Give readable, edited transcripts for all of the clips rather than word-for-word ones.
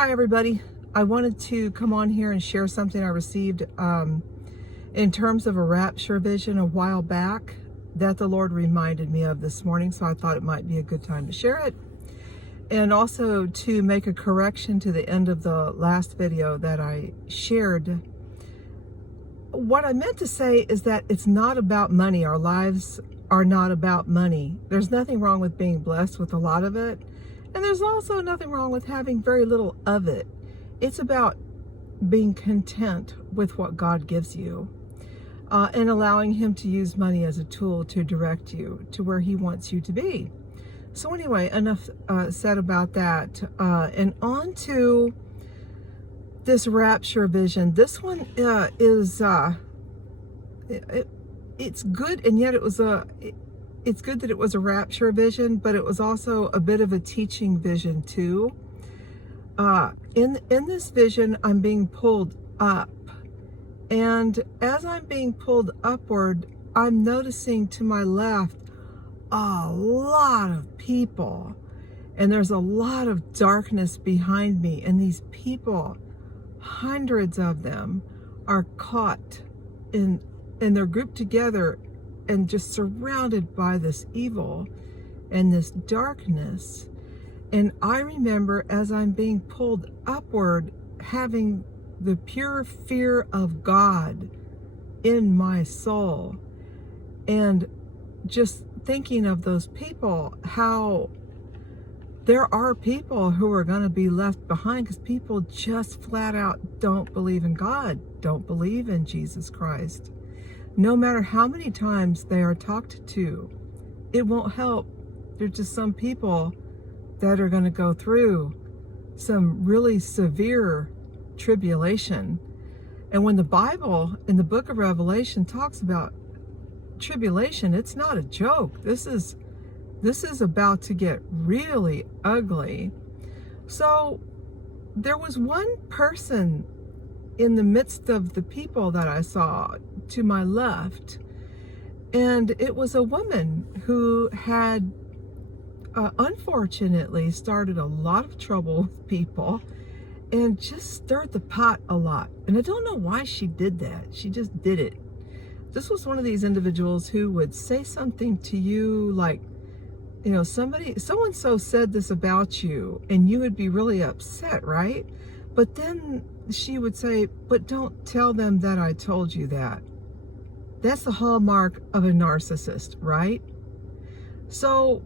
Hi everybody. I wanted to come on here and share something I received in terms of a rapture vision a while back that the Lord reminded me of this morning, so I thought it might be a good time to share it. And also to make a correction to the end of the last video that I shared. What I meant to say is that it's not about money. Our lives are not about money. There's nothing wrong with being blessed with a lot of it. And there's also nothing wrong with having very little of it. It's about being content with what God gives you and allowing Him to use money as a tool to direct you to where He wants you to be. So anyway, enough said about that. And on to this rapture vision. This one is it's good, and yet it's good that it was a rapture vision, but it was also a bit of a teaching vision too. In this vision, I'm being pulled up, and as I'm being pulled upward, I'm noticing to my left a lot of people, and there's a lot of darkness behind me, and these people, hundreds of them, are caught in, and they're grouped together and just surrounded by this evil and this darkness. And I remember, as I'm being pulled upward, having the pure fear of God in my soul, and just thinking of those people, how there are people who are going to be left behind because people just flat out don't believe in God, don't believe in Jesus Christ. No matter how many times they are talked to, it won't help. There's just some people that are going to go through some really severe tribulation. And when the Bible in the book of Revelation talks about tribulation, it's not a joke. This is about to get really ugly. So there was one person in the midst of the people that I saw to my left, and it was a woman who had unfortunately started a lot of trouble with people and just stirred the pot a lot. And I don't know why she did that. She just did it. This was one of these individuals who would say something to you like, you know, so-and-so said this about you, and you would be really upset, right? But then she would say, but don't tell them that I told you that. That's the hallmark of a narcissist, right? So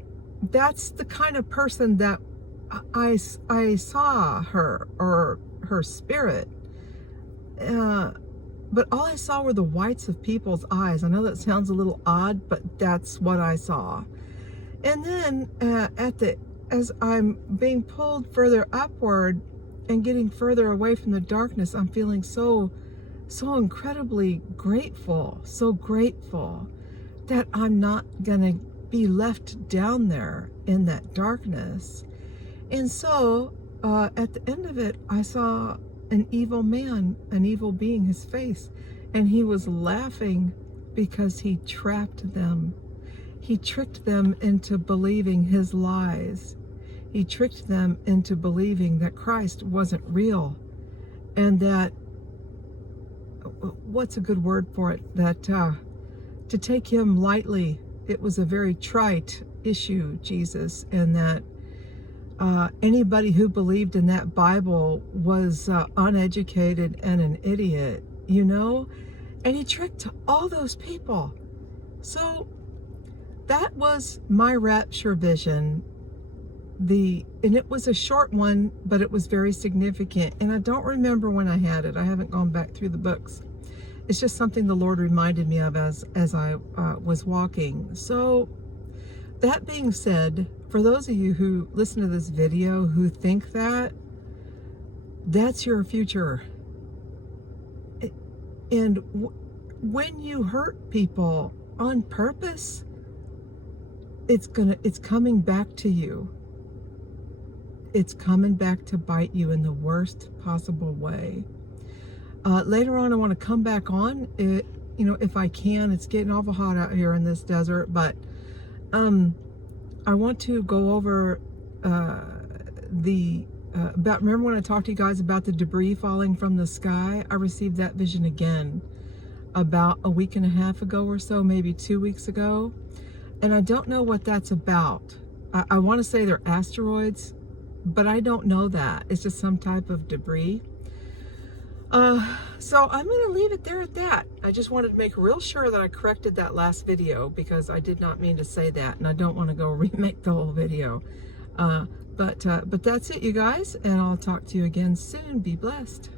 that's the kind of person that I saw her, or her spirit. But all I saw were the whites of people's eyes. I know that sounds a little odd, but that's what I saw. And then as I'm being pulled further upward and getting further away from the darkness, I'm feeling so incredibly grateful, so grateful that I'm not gonna be left down there in that darkness. And so at the end of it, I saw an evil man, an evil being, his face, and he was laughing because he trapped them. He tricked them into believing his lies. He tricked them into believing that Christ wasn't real, and that, what's a good word for it, that to take him lightly. It was a very trite issue, Jesus, and that anybody who believed in that Bible was uneducated and an idiot, you know? And he tricked all those people. So that was my rapture vision. And it was a short one, but it was very significant. And I don't remember when I had it. I haven't gone back through the books. It's just something the Lord reminded me of as I was walking. So that being said, for those of you who listen to this video who think that, that's your future. And when you hurt people on purpose, it's coming back to you. It's coming back to bite you in the worst possible way. Later on, I want to come back on it, you know, if I can. It's getting awful hot out here in this desert, but I want to go over the remember when I talked to you guys about the debris falling from the sky? I received that vision again about a week and a half ago or so, maybe 2 weeks ago. And I don't know what that's about. I want to say they're asteroids, but I don't know that. It's just some type of debris. So I'm going to leave it there at that. I just wanted to make real sure that I corrected that last video, because I did not mean to say that, and I don't want to go remake the whole video. But that's it, you guys, and I'll talk to you again soon. Be blessed.